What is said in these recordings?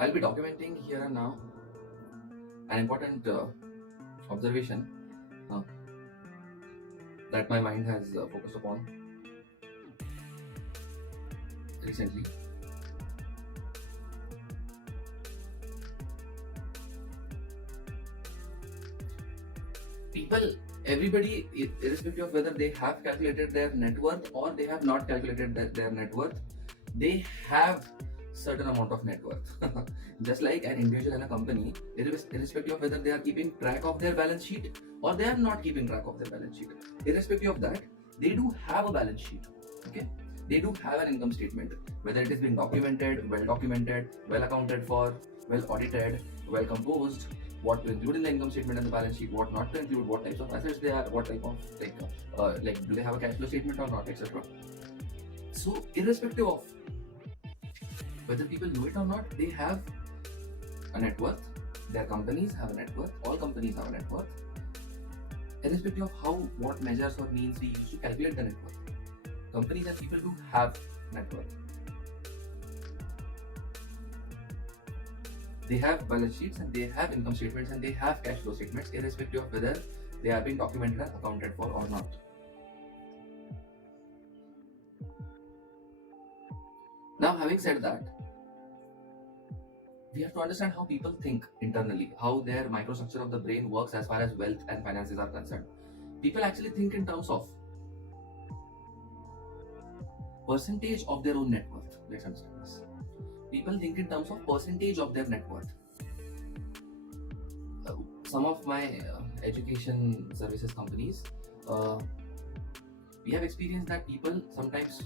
I'll be documenting here and now an important observation uh, that my mind has focused upon recently. People, everybody, irrespective of whether they have calculated their net worth or they have not calculated their net worth, they have certain amount of net worth. Just like an individual and a company, irrespective of whether they are keeping track of their balance sheet or they are not keeping track of their balance sheet, irrespective of that, they do have a balance sheet. Okay, they do have an income statement, whether it has been documented, well accounted for, well audited, well composed, what to include in the income statement and the balance sheet, what not to include, what types of assets they are, what type of like do they have a cash flow statement or not, etc. So irrespective of whether people know it or not, they have a net worth. Their companies have a net worth. All companies have a net worth. Irrespective of how, what measures or means we use to calculate the net worth, companies and people do have net worth. They have balance sheets and they have income statements and they have cash flow statements, irrespective of whether they are being documented and accounted for or not. Now, having said that, we have to understand how people think internally, how their microstructure of the brain works as far as wealth and finances are concerned. People actually think in terms of percentage of their own net worth. Let's understand this. People think in terms of percentage of their net worth. Some of my education services companies, we have experienced that people sometimes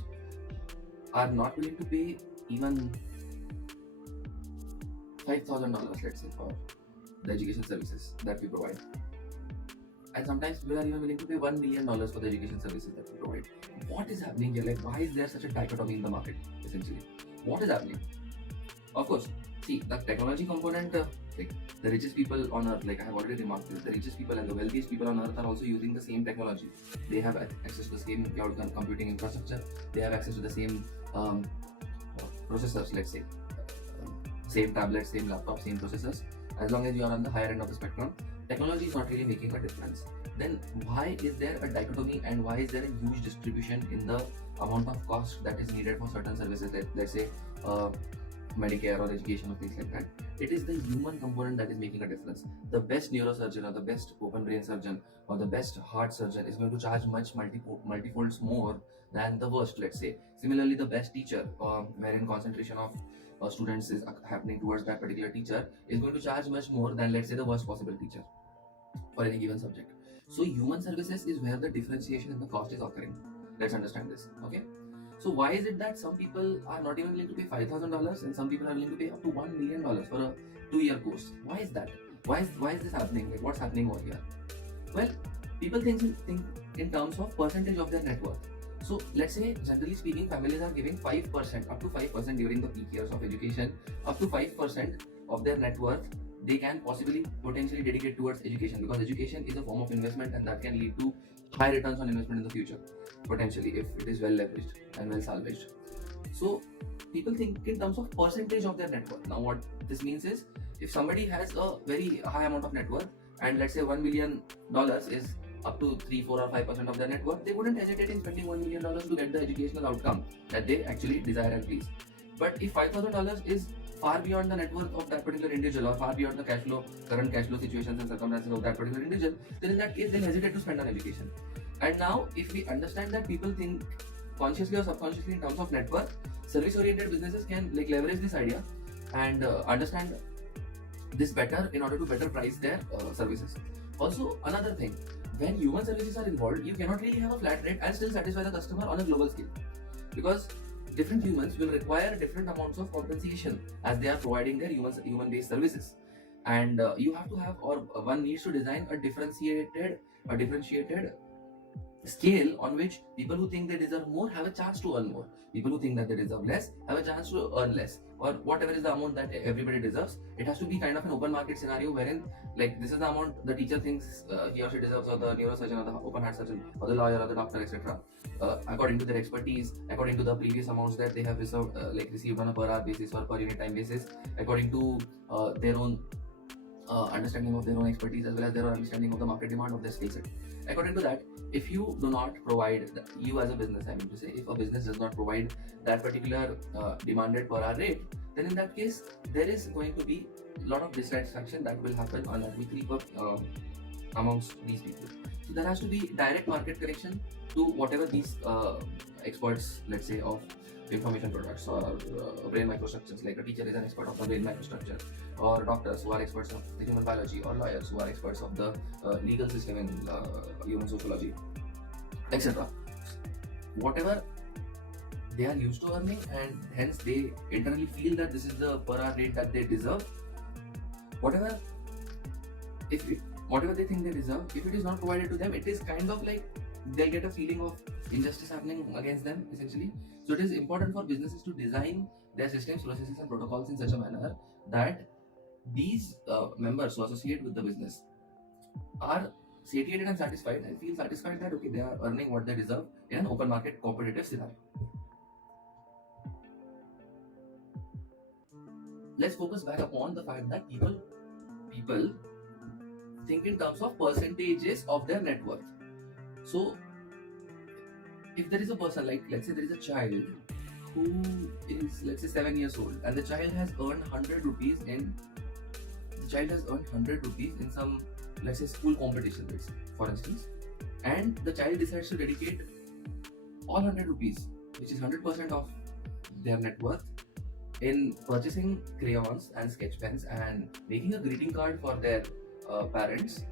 are not willing to pay even $5,000, let's say, for the education services that we provide. And sometimes people are even willing to pay $1 million for the education services that we provide. What is happening here? Like, why is there such a dichotomy in the market, essentially? What is happening? Of course, see, the technology component, like the richest people on earth, like I have already remarked this, the richest people and the wealthiest people on earth are also using the same technology. They have access to the same cloud computing infrastructure. They have access to the same processors, let's say. Same tablets, same laptops, same processors. As long as you are on the higher end of the spectrum, technology is not really making a difference. Then why is there a dichotomy and why is there a huge distribution in the amount of cost that is needed for certain services, let's say Medicare or education or things like that? It is the human component that is making a difference. The best neurosurgeon or the best open brain surgeon or the best heart surgeon is going to charge much multifolds more than the worst, let's say. Similarly, the best teacher, wherein concentration of students is happening towards that particular teacher, is going to charge much more than, let's say, the worst possible teacher for any given subject. So human services is where the differentiation in the cost is occurring. Let's understand this. Okay, so why is it that some people are not even willing to pay $5,000 and some people are willing to pay up to $1 million for a 2-year course? Why is that? Why is this happening? Like, what's happening over here? Well, people think in terms of percentage of their net worth. So let's say, generally speaking, families are giving 5%, up to 5% during the peak years of education, up to 5% of their net worth they can potentially dedicate towards education, because education is a form of investment and that can lead to high returns on investment in the future, potentially, if it is well leveraged and well salvaged. So people think in terms of percentage of their net worth. Now what this means is, if somebody has a very high amount of net worth and let's say $1 million is up to 3, 4 or 5% of their net worth, they wouldn't hesitate in spending $1 million to get the educational outcome that they actually desire and please. But if $5,000 is far beyond the net worth of that particular individual or far beyond the current cash flow situations and circumstances of that particular individual, then in that case they'll hesitate to spend on education. And now, if we understand that people think consciously or subconsciously in terms of net worth, service-oriented businesses can leverage this idea and understand this better in order to better price their services. Also, another thing, when human services are involved, you cannot really have a flat rate and still satisfy the customer on a global scale, because different humans will require different amounts of compensation as they are providing their human-based services, and you have to have, or one needs to design a differentiated scale on which people who think they deserve more have a chance to earn more. People who think that they deserve less have a chance to earn less, or whatever is the amount that everybody deserves. It has to be kind of an open market scenario wherein, like, this is the amount the teacher thinks he or she deserves, or the neurosurgeon or the open heart surgeon or the lawyer or the doctor, etc. according to their expertise, according to the previous amounts that they have reserved, received on a per hour basis or per unit time basis, according to their own understanding of their own expertise as well as their own understanding of the market demand of their skill set. According to that, if you do not provide you as a business, I mean to say, if a business does not provide that particular demanded per hour rate, then in that case there is going to be a lot of dissatisfaction that will happen or that will creep up amongst these people. So there has to be direct market connection to whatever these experts, let's say, of information products or brain microstructures, like a teacher is an expert of the brain microstructure, or doctors who are experts of the human biology, or lawyers who are experts of the legal system in human sociology, etc. Whatever they are used to earning, and hence they internally feel that this is the per hour rate that they deserve. Whatever, whatever they think they deserve, if it is not provided to them, it is kind of like they'll get a feeling of injustice happening against them, essentially. So it is important for businesses to design their systems, processes, and protocols in such a manner that these members who associate with the business are satiated and satisfied, and feel satisfied that okay, they are earning what they deserve in an open market competitive scenario. Let's focus back upon the fact that people think in terms of percentages of their net worth. So if there is a person, like let's say there is a child who is, let's say, 7 years old, and the child has earned 100 rupees in some, let's say, school competition, for instance, and the child decides to dedicate all 100 rupees, which is 100% of their net worth, in purchasing crayons and sketch pens and making a greeting card for their parents,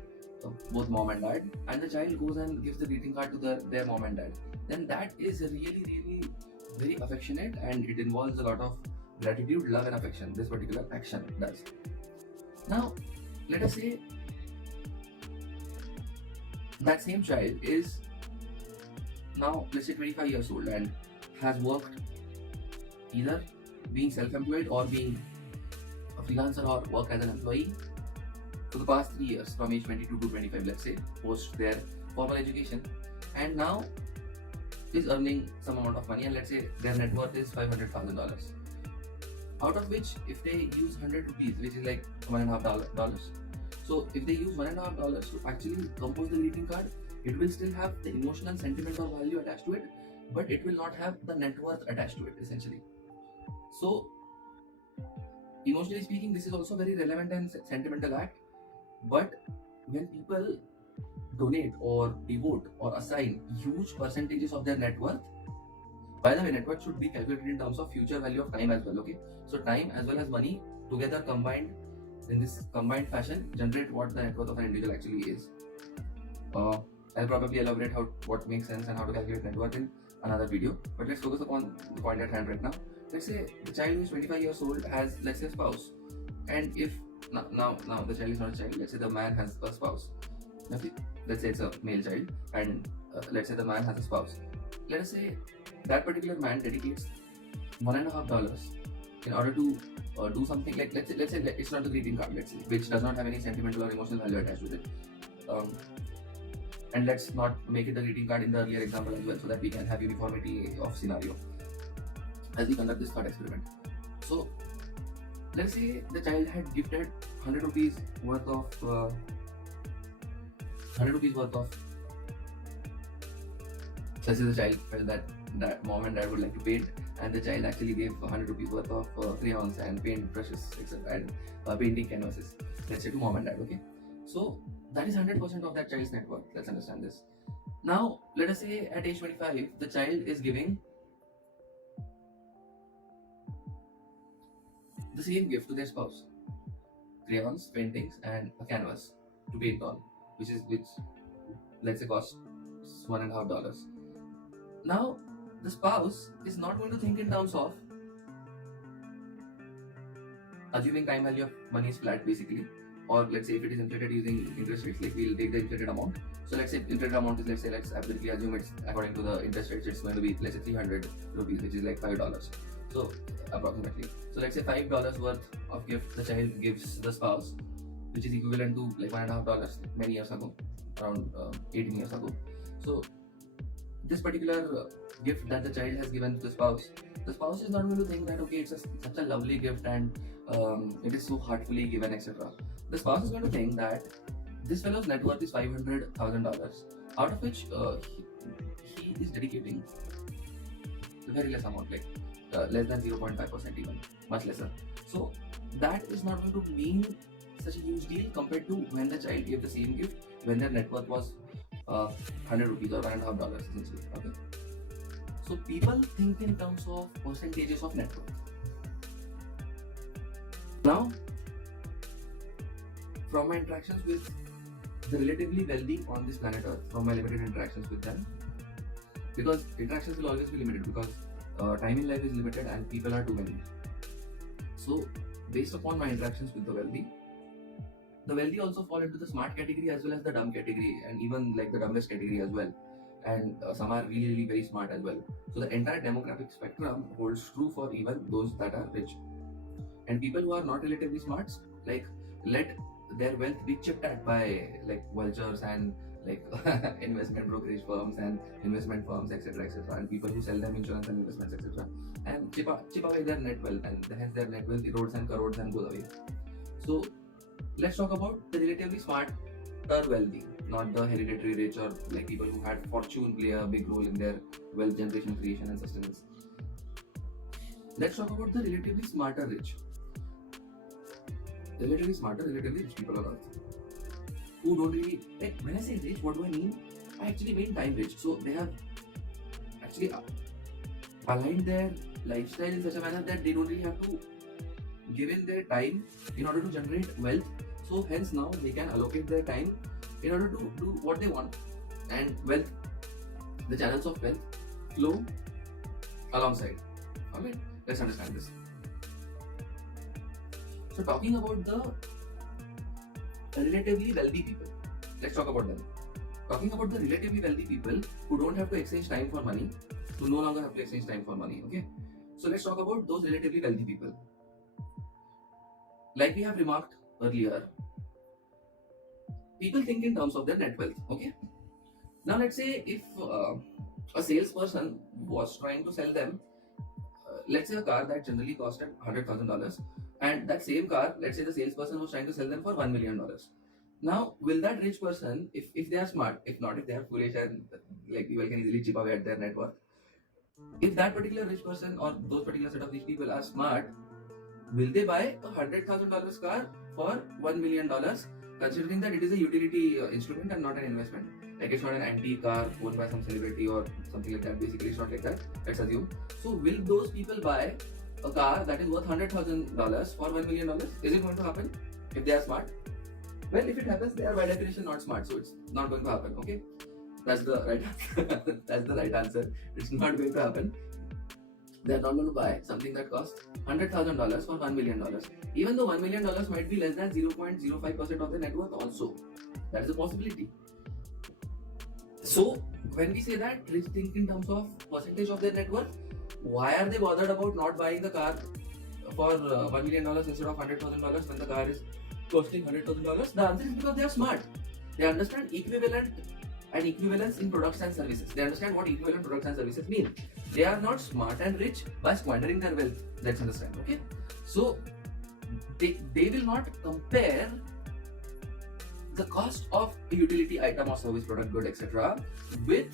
both mom and dad, and the child goes and gives the greeting card to their mom and dad, then that is really, really very affectionate, and it involves a lot of gratitude, love, and affection. This particular action does. Now, let us say that same child is now, let's say, 25 years old and has worked either being self-employed or being a freelancer or work as an employee for the past 3 years, from age 22 to 25, let's say, post their formal education, and now is earning some amount of money, and let's say their net worth is $500,000, out of which, if they use 100 rupees, which is like $1.5, so if they use $1.5 to actually compose the greeting card, it will still have the emotional, sentimental value attached to it, but it will not have the net worth attached to it, essentially. So emotionally speaking, this is also very relevant and sentimental act. But when people donate or devote or assign huge percentages of their net worth, by the way, net worth should be calculated in terms of future value of time as well, okay? So time as well as money together combined in this combined fashion generate what the net worth of an individual actually is. I'll probably elaborate what makes sense and how to calculate net worth in another video, but let's focus upon the point at hand right now. Let's say the child who is 25 years old has, let's say, a spouse, and if now the child is not a child, let's say the man has a spouse, okay? Let's say it's a male child, and let's say the man has a spouse. Let us say that particular man dedicates $1.5 in order to do something, like let's say it's not the greeting card, let's say, which does not have any sentimental or emotional value attached with it, and let's not make it a greeting card in the earlier example as well, so that we can have uniformity of scenario as we conduct this thought experiment. So let's say the child had gifted 100 rupees worth of let's say the child felt that mom and dad would like to paint, and the child actually gave 100 rupees worth of crayons and paint brushes, etc., and painting canvases, let's say, to mom and dad, okay? So that is 100% of that child's net worth. Let's understand this. Now let us say at age 25 the child is giving the same gift to their spouse: crayons, paintings, and a canvas to paint on, which let's say costs $1.5. Now the spouse is not going to think in terms of assuming time value of money is flat, basically, or let's say if it is inflated using interest rates, like we'll take the inflated amount. So let's say inflated amount is, let's absolutely assume it's according to the interest rates, it's going to be, let's say, 300 rupees, which is like $5. So approximately. So let's say $5 worth of gift the child gives the spouse, which is equivalent to like $1.5 many years ago, around 18 years ago. So this particular gift that the child has given to the spouse is not going to think that okay, it's such a lovely gift and it is so heartfully given, etc. The spouse is going to think that this fellow's net worth is $500,000, out of which he is dedicating very less amount, like less than 0.5%, even much lesser. So that is not going to mean such a huge deal compared to when the child gave the same gift when their net worth was 100 rupees or $1.5 essentially. Okay. So people think in terms of percentages of net worth. Now, from my interactions with the relatively wealthy on this planet Earth, from my limited interactions with them, because interactions will always be limited because time in life is limited and people are too many. So, based upon my interactions with the wealthy also fall into the smart category as well as the dumb category, and even like the dumbest category as well. And some are really, really very smart as well. So the entire demographic spectrum holds true for even those that are rich. And people who are not relatively smart, like, let their wealth be chipped at by like vultures and like investment brokerage firms and investment firms, etc., etc., and people who sell them insurance and investments, etc., and chip away their net wealth, and hence their net wealth erodes and corrodes and goes away. So let's talk about the relatively smart or wealthy, not the hereditary rich or like people who had fortune play a big role in their wealth generation, creation, and sustenance. Let's talk about the relatively smarter rich. Relatively smarter, relatively rich people on earth who don't really, like, when I say rich, what do I mean? I actually mean time rich. So they have actually aligned their lifestyle in such a manner that they don't really have to give in their time in order to generate wealth. So hence now they can allocate their time in order to do what they want, and wealth, the channels of wealth flow alongside. Alright, let's understand this. So talking about the relatively wealthy people, let's talk about them. Talking about the relatively wealthy people who don't have to exchange time for money, who no longer have to exchange time for money. Okay, so let's talk about those relatively wealthy people. Like we have remarked earlier, people think in terms of their net wealth. Okay, now let's say if a salesperson was trying to sell them, let's say a car that generally costed $100,000, and that same car, let's say the salesperson was trying to sell them for $1 million. Now, will that rich person, if they are smart, if not, if they are foolish and like people can easily chip away at their net worth, if that particular rich person or those particular set of rich people are smart, will they buy a $100,000 car for $1 million, considering that it is a utility instrument and not an investment? Like it's not an antique car owned by some celebrity or something like that. Basically, it's not like that. Let's assume. So, will those people buy a car that is worth $100,000 for $1 million? Is it going to happen if they are smart? Well, if it happens, they are by definition not smart, so it's not going to happen. Okay, that's the right answer. That's the right answer. It's not going to happen. They are not going to buy something that costs $100,000 for $1 million, even though $1 million might be less than 0.05% of the net worth. Also, that is a possibility. So, when we say that rich think in terms of percentage of their net worth, why are they bothered about not buying the car for $1 million instead of $100,000 when the car is costing $100,000? The answer is because they are smart. They understand equivalent and equivalence in products and services. They understand what equivalent products and services mean. They are not smart and rich by squandering their wealth. Let's understand. Okay, so they will not compare the cost of a utility item or service, product, good, etc. with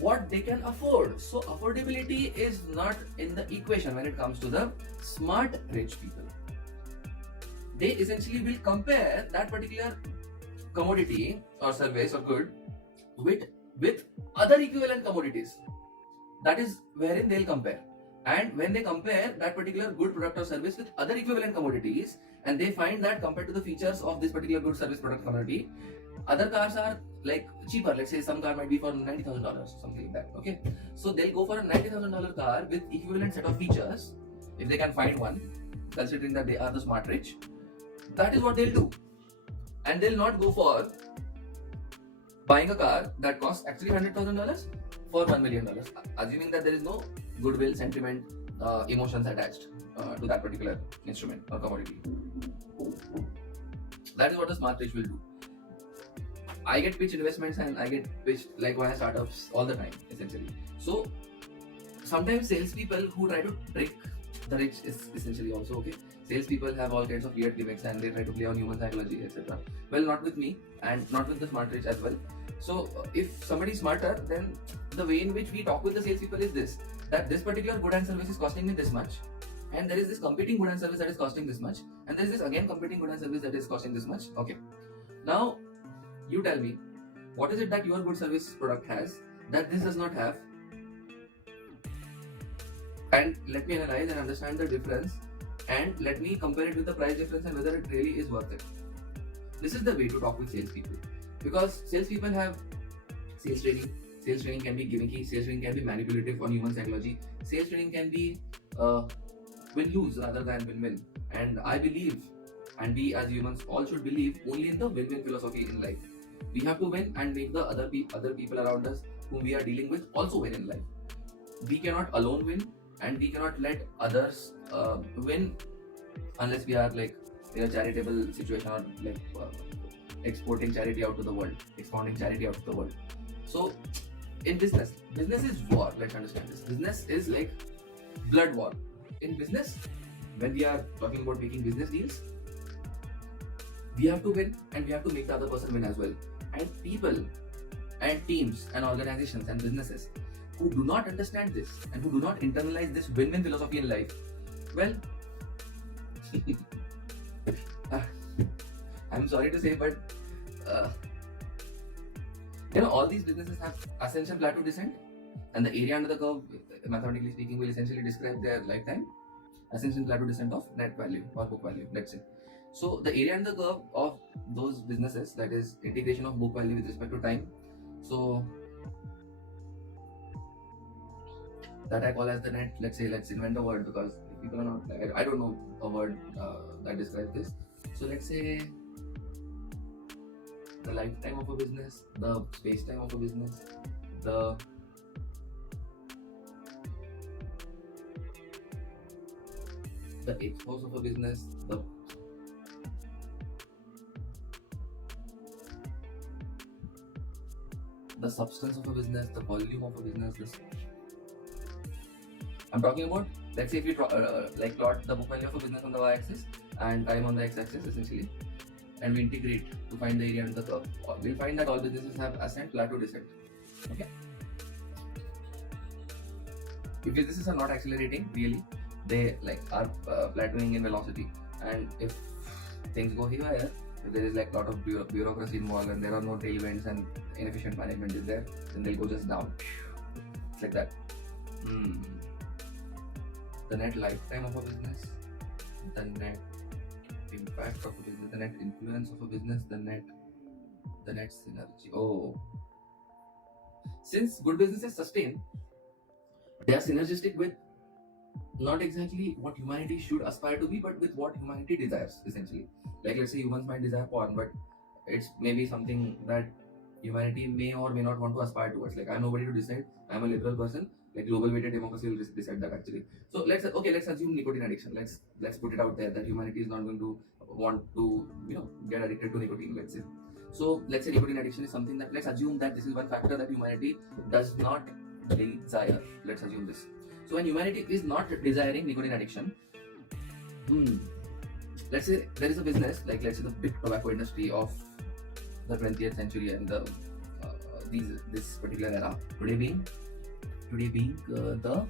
what they can afford. So affordability is not in the equation when it comes to the smart rich people. They essentially will compare that particular commodity or service or good with other equivalent commodities. That is wherein they'll compare. And when they compare that particular good, product or service with other equivalent commodities, and they find that compared to the features of this particular good, service, product, commodity, other cars are like cheaper. Let's say some car might be for $90,000, something like that. Okay, so they'll go for a $90,000 car with equivalent set of features if they can find one, considering that they are the smart rich. That is what they'll do, and they'll not go for buying a car that costs actually $100,000 for $1 million, assuming that there is no goodwill, sentiment, emotions attached to that particular instrument or commodity. That is what a smart rich will do. I get pitched investments and I get pitched like via startups all the time, essentially. So sometimes salespeople who try to trick the rich is essentially also okay. Salespeople have all kinds of weird gimmicks and they try to play on human psychology, etc. Well, not with me and not with the smart rich as well. So if somebody is smarter, then the way in which we talk with the salespeople is this: that this particular good and service is costing me this much, and there is this competing good and service that is costing this much, and there is this again competing good and service that is costing this much. Okay, now you tell me, what is it that your good service product has that this does not have? And let me analyze and understand the difference, and let me compare it with the price difference and whether it really is worth it. This is the way to talk with salespeople, because salespeople have sales training. Sales training can be gimmicky. Sales training can be manipulative on human psychology. Sales training can be win-lose rather than win-win. And I believe, and we as humans all should believe, only in the win-win philosophy in life. We have to win and make the other people around us whom we are dealing with also win in life. We cannot alone win, and we cannot let others win unless we are like in a charitable situation, or like exporting charity out to the world, expounding charity out to the world. So in business is war. Let's understand this. Business is like blood war. In business, when we are talking about making business deals, we have to win and we have to make the other person win as well. And people and teams and organizations and businesses who do not understand this and who do not internalize this win-win philosophy in life, well, I'm sorry to say, but all these businesses have ascension, plateau, descent, and the area under the curve, mathematically speaking, will essentially describe their lifetime. Ascension, plateau, descent of net value or book value, let's say. So the area under the curve of those businesses, that is integration of book value with respect to time. So that I call as the net. Let's invent a word, because people are not, I don't know a word that describes this. So let's say the lifetime of a business, the space time of a business, the eighth house of a business, the substance of a business, the volume of a business. I'm talking about, let's say if you plot the book value of a business on the y-axis and time on the x-axis essentially, and we integrate to find the area under the curve, we'll find that all businesses have ascent, plateau, descent. Okay. If businesses are not accelerating really, they are plateauing in velocity, and if things go haywire, if there is like a lot of bureaucracy involved and there are no tailwinds and inefficient management is there, then they'll go just down. It's like that. The net lifetime of a business, the net impact of a business, the net influence of a business, the net synergy. Oh, since good businesses sustain, they are synergistic with not exactly what humanity should aspire to be, but with what humanity desires, essentially. Like, let's say humans might desire porn, but it's maybe something that humanity may or may not want to aspire towards. Like, I'm nobody to decide. I'm a liberal person. Like, global weighted democracy will decide that actually. So let's assume nicotine addiction. Let's put it out there that humanity is not going to want to get addicted to nicotine. Let's say. So let's say nicotine addiction is something that, let's assume that this is one factor that humanity does not desire. Let's assume this. So when humanity is not desiring nicotine addiction, let's say there is a business, like let's say the big tobacco industry of the 20th century and this particular era, today being the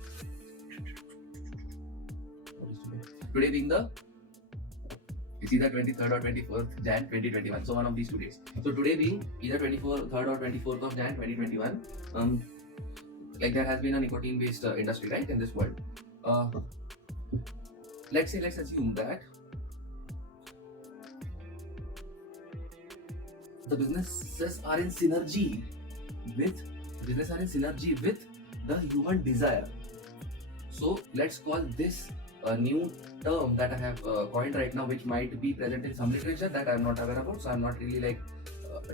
it's either 23rd or 24th Jan 2021. So one of these 2 days. So today being either 23rd or 24th of Jan 2021. Like there has been a nicotine based industry, right, in this world. Let's assume that the businesses are in synergy with the human desire. So let's call this a new term that I have coined right now, which might be present in some literature that I'm not aware about. So I'm not really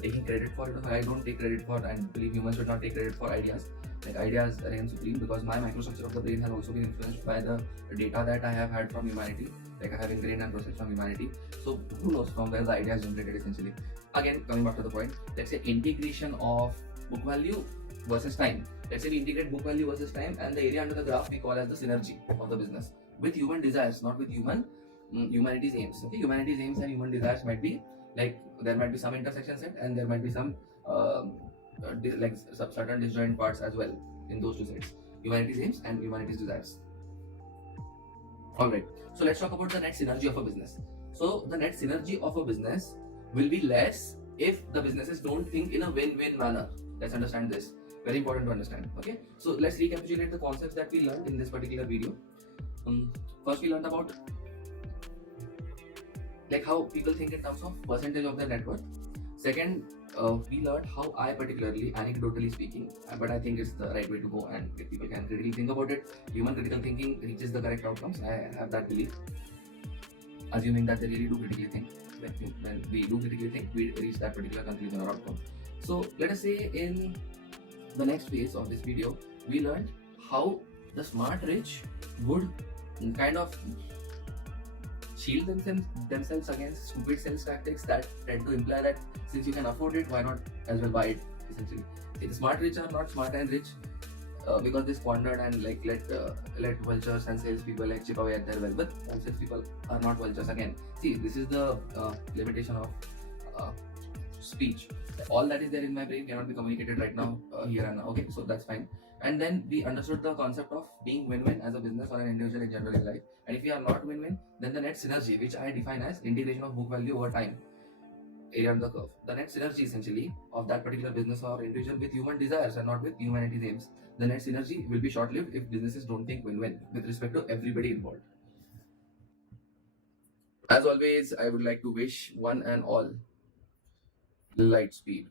taking credit for it. I don't take credit for, and believe humans should not take credit for ideas. Like, ideas reign supreme, because my microstructure of the brain has also been influenced by the data that I have had from humanity. like I have ingrained and processed from humanity. So who knows from where the idea is generated essentially. Again, coming back to the point, let's say integration of book value versus time. Let's say we integrate book value versus time, and the area under the graph we call as the synergy of the business with human desires, not with humanity's aims. Okay, humanity's aims and human desires might be like there might be some intersection set, and there might be some certain disjoint parts as well in those two sets, humanity's aims and humanity's desires. All right. So let's talk about the net synergy of a business. So the net synergy of a business will be less if the businesses don't think in a win-win manner. Let's understand this. Very important to understand. Okay. So let's recapitulate the concepts that we learned in this particular video. First, we learned about like how people think in terms of percentage of their net worth. Second, we learned how I particularly, anecdotally speaking, but I think it's the right way to go, and if people can critically think about it, human critical thinking reaches the correct outcomes. I have that belief, assuming that they really do critically think. When we do critically think, we reach that particular conclusion or outcome. So let us say in the next phase of this video, we learned how the smart rich would kind of shield themselves against stupid sales tactics that tend to imply that since you can afford it, why not as well buy it? Essentially, see, the smart rich are not smart and rich because they squandered and like let vultures and salespeople like chip away at their wealth. But salespeople are not vultures. Again, see, this is the limitation of speech. All that is there in my brain cannot be communicated right now, here and now. Okay, so that's fine. And then we understood the concept of being win-win as a business or an individual in general in life. And if we are not win-win, then the net synergy, which I define as integration of book value over time, area under the curve. The net synergy essentially of that particular business or individual with human desires and not with humanity's aims. The net synergy will be short-lived if businesses don't think win-win with respect to everybody involved. As always, I would like to wish one and all light speed.